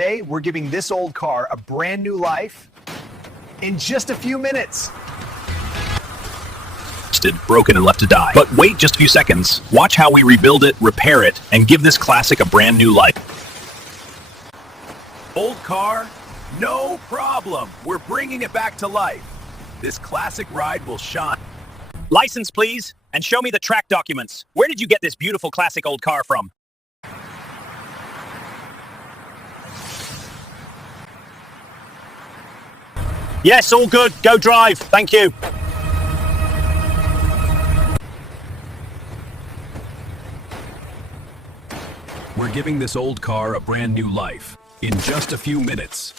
Today, we're giving this old car a brand new life in just a few minutes. Broken and left to die. But wait just a few seconds. Watch how we rebuild it, repair it, and give this classic a brand new life. Old car? No problem. We're bringing it back to life. This classic ride will shine. License, please, and show me the track documents. Where did you get this beautiful classic old car from? Yes, all good. Go drive. Thank you. We're giving this old car a brand new life in just a few minutes.